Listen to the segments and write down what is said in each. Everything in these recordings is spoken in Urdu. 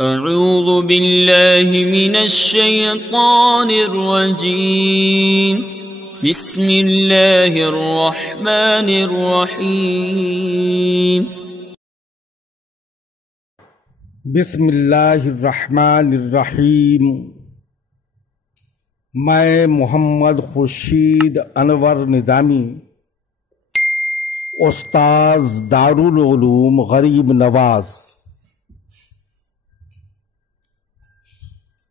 اعوذ باللہ من الشیطان الرجیم بسم اللہ الرحمن الرحیم بسم اللہ الرحمن الرحیم۔ میں محمد خورشید انور نظامی، استاذ دارالعلوم غریب نواز،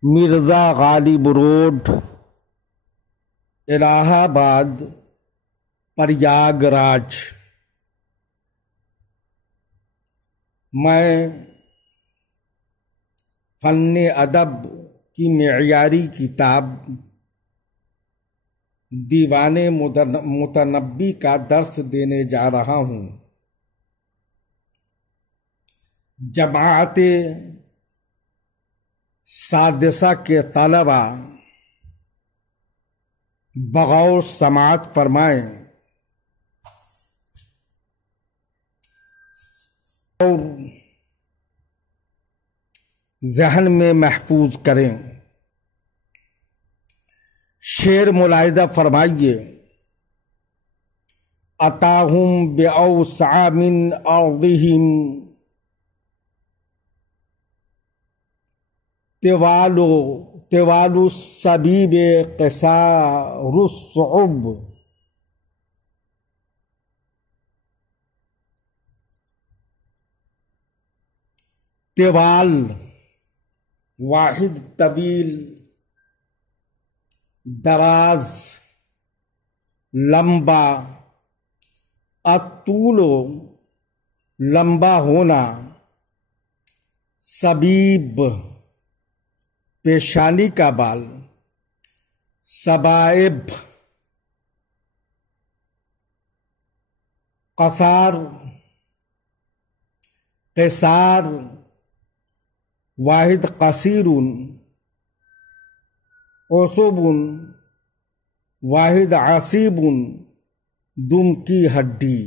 مرزا غالب روڈ، الہ آباد، پریاگ راج۔ میں فن ادب کی معیاری کتاب دیوان متنبی کا درس دینے جا رہا ہوں۔ جماعت سادسہ کے طلبہ بغور سماعت فرمائیں اور ذہن میں محفوظ کریں۔ شعر ملاحظہ فرمائیے۔ اتاہم باوسع من ارضہم طوال السبیب قصار الصعب۔ طوال واحد طویل، دراز لمبا، الطول لمبا ہونا، سبیب پیشانی کا بال، سبائب قصار، قصار واحد قصیر، عصب واحد عصیب دم کی ہڈی،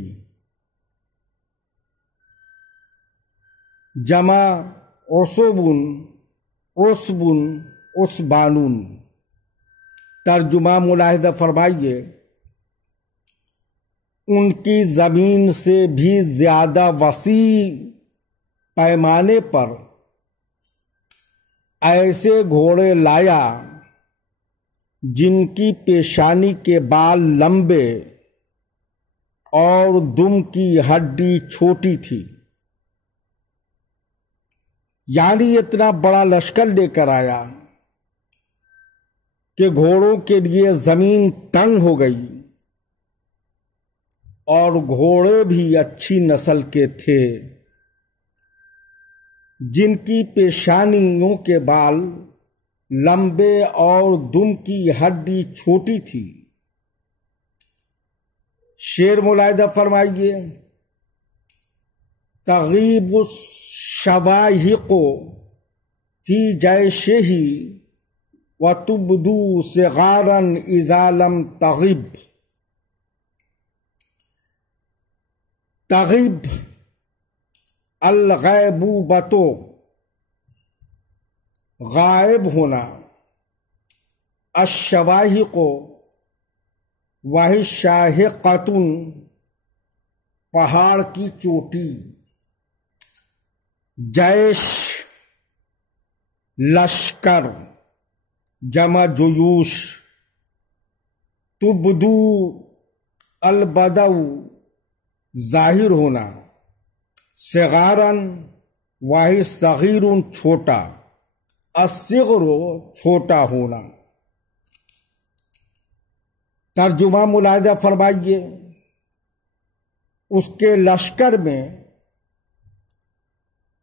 جمع عصب عصب عصبان۔ ترجمہ ملاحظہ فرمائیے۔ ان کی زمین سے بھی زیادہ وسیع پیمانے پر ایسے گھوڑے لایا جن کی پیشانی کے بال لمبے اور دم کی ہڈی چھوٹی تھی، یعنی اتنا بڑا لشکر لے کر آیا کہ گھوڑوں کے لیے زمین تنگ ہو گئی، اور گھوڑے بھی اچھی نسل کے تھے جن کی پیشانیوں کے بال لمبے اور دم کی ہڈی چھوٹی تھی۔ شعر ملاحظہ فرمائیے۔ تغیب الشواہق فی جیشہ وتبدو صغارا اذا لم تغب۔ تغیب الغیبوبۃ غائب ہونا، الشواہق وہی شاہقۃ پہاڑ کی چوٹی، جیش لشکر جمع جیوش، تبدو البدو ظاہر ہونا، صغارن واحد صغیر چھوٹا، الصغر چھوٹا ہونا۔ ترجمہ ملاحظہ فرمائیے۔ اس کے لشکر میں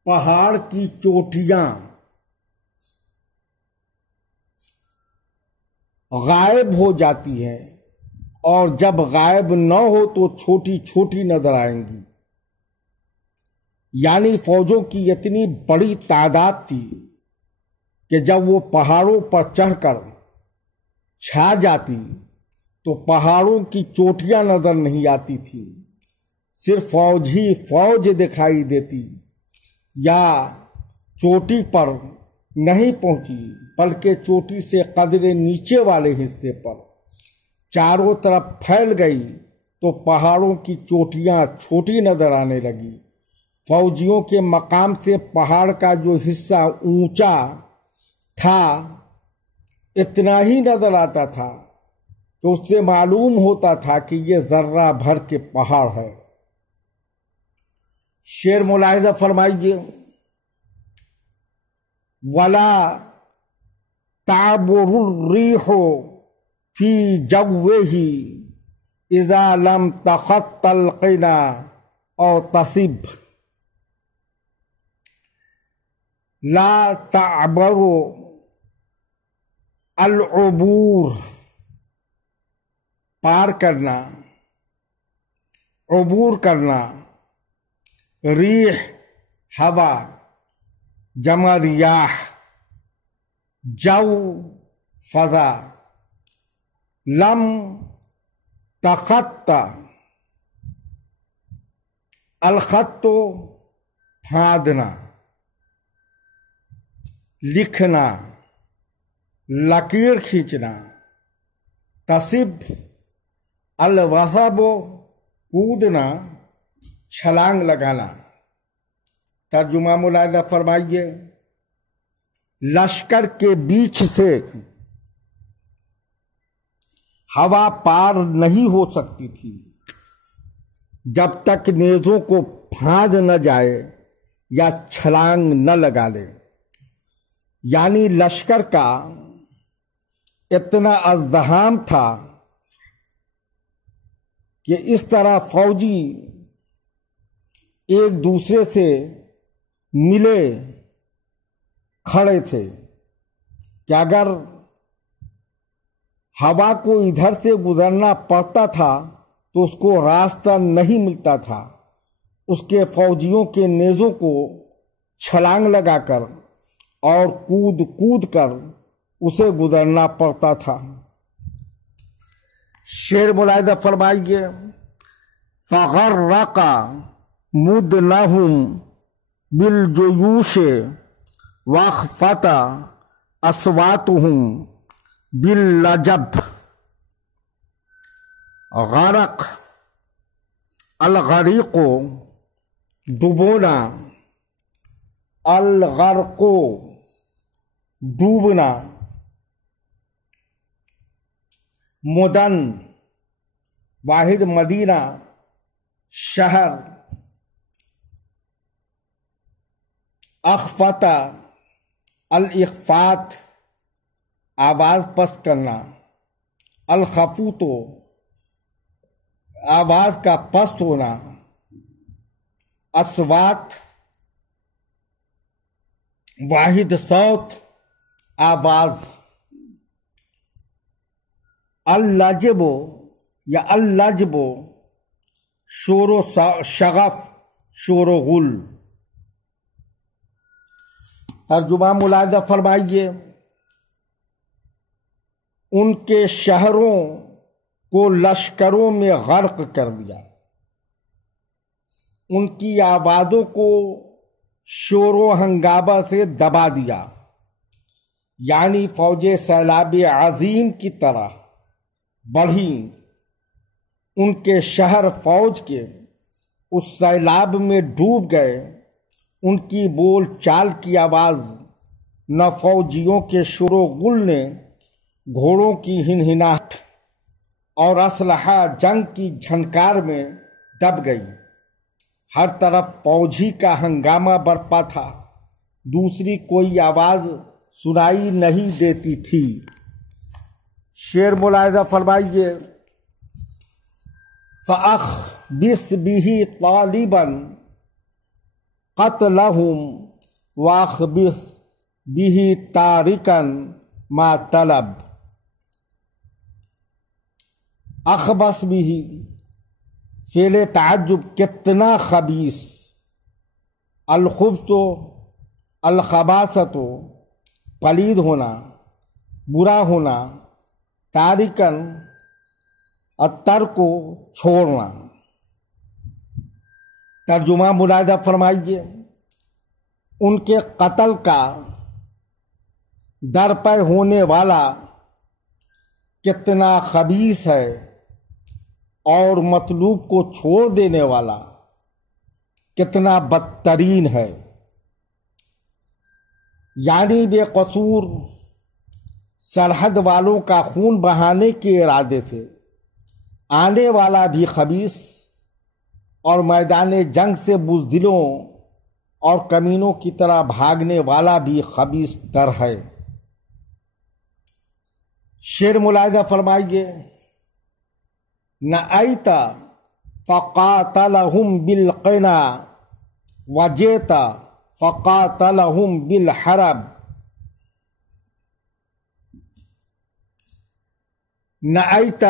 پہاڑ کی چوٹیاں غائب ہو جاتی ہیں، اور جب غائب نہ ہو تو چھوٹی چھوٹی نظر آئیں گی، یعنی فوجوں کی اتنی بڑی تعداد تھی کہ جب وہ پہاڑوں پر چڑھ کر چھا جاتی تو پہاڑوں کی چوٹیاں نظر نہیں آتی تھی، صرف فوج ہی فوج دکھائی دیتی، یا چوٹی پر نہیں پہنچی بلکہ چوٹی سے قدرے نیچے والے حصے پر چاروں طرف پھیل گئی تو پہاڑوں کی چوٹیاں چھوٹی نظر آنے لگی۔ فوجیوں کے مقام سے پہاڑ کا جو حصہ اونچا تھا اتنا ہی نظر آتا تھا تو اس سے معلوم ہوتا تھا کہ یہ ذرہ بھر کے پہاڑ ہے۔ شعر ملاحظہ فرمائیے، وَلَا تَعْبُرُ الرِّيحُ فِي جَوِّهِ إِذَا لَمْ تَخَطَّ الْقِنَا أَوْ تَصِبْ۔ لا تعبر العبور پار کرنا، عبور کرنا، ریح ہوا جمع ریاح، جو فضا، لم تخط الخط پھاندنا، لکھنا، لکیر کھینچنا، تصب الوثب کودنا، چھلانگ لگانا۔ ترجمہ ملاحظہ فرمائیے، لشکر کے بیچ سے ہوا پار نہیں ہو سکتی تھی جب تک نیزوں کو پھاند نہ جائے یا چھلانگ نہ لگا لے۔ یعنی لشکر کا اتنا ازدحام تھا کہ اس طرح فوجی ایک دوسرے سے ملے کھڑے تھے کہ اگر ہوا کو ادھر سے گزرنا پڑتا تھا تو اس کو راستہ نہیں ملتا تھا، اس کے فوجیوں کے نیزوں کو چھلانگ لگا کر اور کود کود کر اسے گزرنا پڑتا تھا۔ شعر ملاحظہ فرمائیے، فغرق مدنہم بالجیوش واخفت اصواتہم باللجب۔ غرق الغریق ڈبونا، الغرق ڈوبنا، مدن واحد مدینہ شہر، اخفت الاخفات آواز پست کرنا، الخفوت آواز کا پست ہونا، اصوات واحد صوت آواز، اللجب یا اللجب شور و شغف، شور و غل۔ ترجمہ ملاحظہ فرمائیے، ان کے شہروں کو لشکروں میں غرق کر دیا، ان کی آوازوں کو شور و ہنگامہ سے دبا دیا، یعنی فوج سیلاب عظیم کی طرح بڑھی، ان کے شہر فوج کے اس سیلاب میں ڈوب گئے۔ ان کی بول چال کی آواز نہ فوجیوں کے شور و غل نے گھوڑوں کی ہنہناہٹ اور اسلحہ جنگ کی جھنکار میں دب گئی۔ ہر طرف فوجی کا ہنگامہ برپا تھا، دوسری کوئی آواز سنائی نہیں دیتی تھی۔ شعر ملاحظہ فرمائیے، فَأَخْبِثْ بِهِ طَالِبًا قَتْلَهُمْ وَأَخْبِثْ بِهِ تَارِكًا مَا طَلَبْ۔ اخبث بھی فعل تعجب، کتنا خبیث، الخبث الخباثت پلید ہونا، برا ہونا، تارکن الترک چھوڑنا۔ ترجمہ ملاحظہ فرمائیے، ان کے قتل کا درپے ہونے والا کتنا خبیث ہے اور مطلوب کو چھوڑ دینے والا کتنا بدترین ہے۔ یعنی بے قصور سرحد والوں کا خون بہانے کے ارادے سے آنے والا بھی خبیث اور میدان جنگ سے بزدلوں اور کمینوں کی طرح بھاگنے والا بھی خبیث تر ہے۔ شعر ملاحظہ فرمائیے، نأیت فقاتلہم بالقنا وجیت فقاتلہم بالحرب۔ نأیت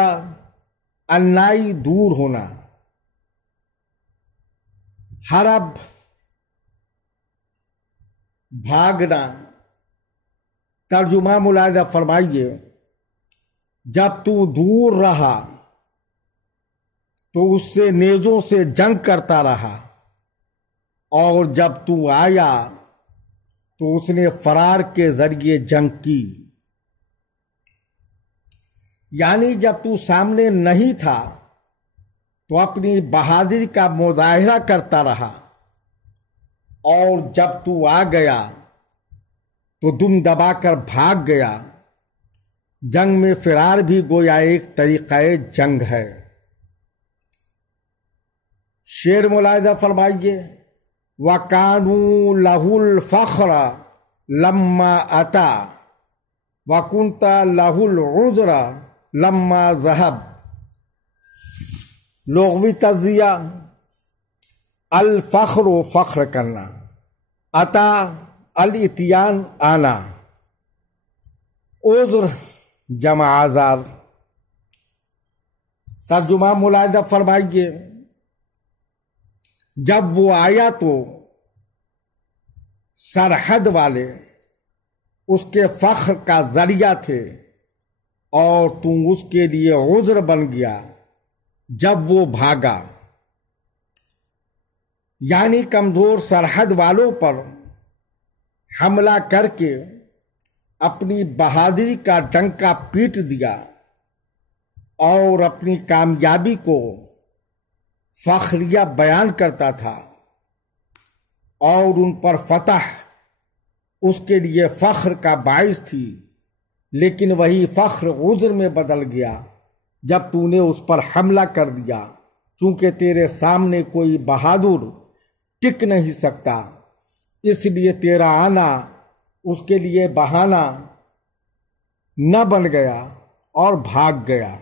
النائی دور ہونا، حرب بھاگنا۔ ترجمہ ملاحظہ فرمائیے، جب تو دور رہا تو اس سے نیزوں سے جنگ کرتا رہا، اور جب تو آیا تو اس نے فرار کے ذریعے جنگ کی۔ یعنی جب تو سامنے نہیں تھا تو اپنی بہادری کا مظاہرہ کرتا رہا، اور جب تو آ گیا تو دم دبا کر بھاگ گیا۔ جنگ میں فرار بھی گویا ایک طریقہ جنگ ہے۔ شعر ملاحظہ فرمائیے، وَكَانُوا لَهُ الْفَخْرَ لَمَّا أَتَى وَكُنْتَ لَهُ الْعُذْرَ لَمَّا ذَهَبَ۔ لغوی تجزیہ، الفخر و فخر کرنا، عطا الاتیان آنا، عذر جمع آزار۔ ترجمہ ملاحظہ فرمائیے، جب وہ آیا تو سرحد والے اس کے فخر کا ذریعہ تھے، اور تم اس کے لیے عذر بن گیا جب وہ بھاگا۔ یعنی کمزور سرحد والوں پر حملہ کر کے اپنی بہادری کا ڈنکا پیٹ دیا، اور اپنی کامیابی کو فخریہ بیان کرتا تھا، اور ان پر فتح اس کے لیے فخر کا باعث تھی۔ لیکن وہی فخر عذر میں بدل گیا جب تو نے اس پر حملہ کر دیا، چونکہ تیرے سامنے کوئی بہادر ٹک نہیں سکتا، اس لیے تیرا آنا اس کے لیے بہانہ نہ بن گیا اور بھاگ گیا۔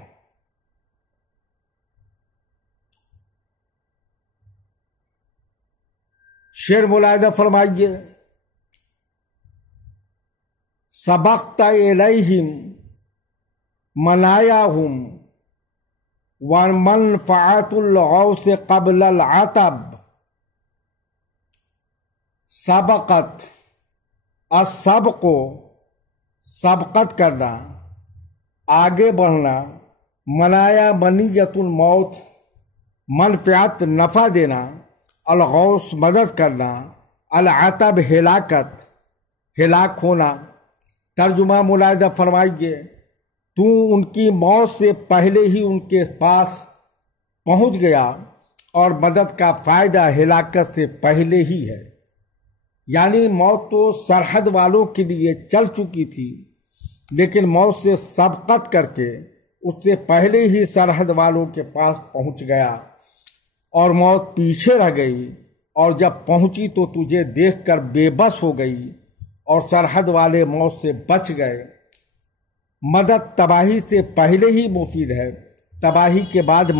شعر ملاحظہ فرمائیے، سبقت الیہم منایاہم ومنفعۃ الغوث قبل العتب۔ سبقت، السبق کو سبقت کرنا، آگے بڑھنا، منایا منیت الموت، منفعت نفع دینا، الغوث مدد کرنا، العتب ہلاکت، ہلاک ہونا۔ ترجمہ ملاحظہ فرمائیے، تو ان کی موت سے پہلے ہی ان کے پاس پہنچ گیا، اور مدد کا فائدہ ہلاکت سے پہلے ہی ہے۔ یعنی موت تو سرحد والوں کے لیے چل چکی تھی، لیکن موت سے سبقت کر کے اس سے پہلے ہی سرحد والوں کے پاس پہنچ گیا، اور موت پیچھے رہ گئی، اور جب پہنچی تو تجھے دیکھ کر بے بس ہو گئی، اور سرحد والے موت سے بچ گئے۔ مدد تباہی سے پہلے ہی مفید ہے، تباہی کے بعد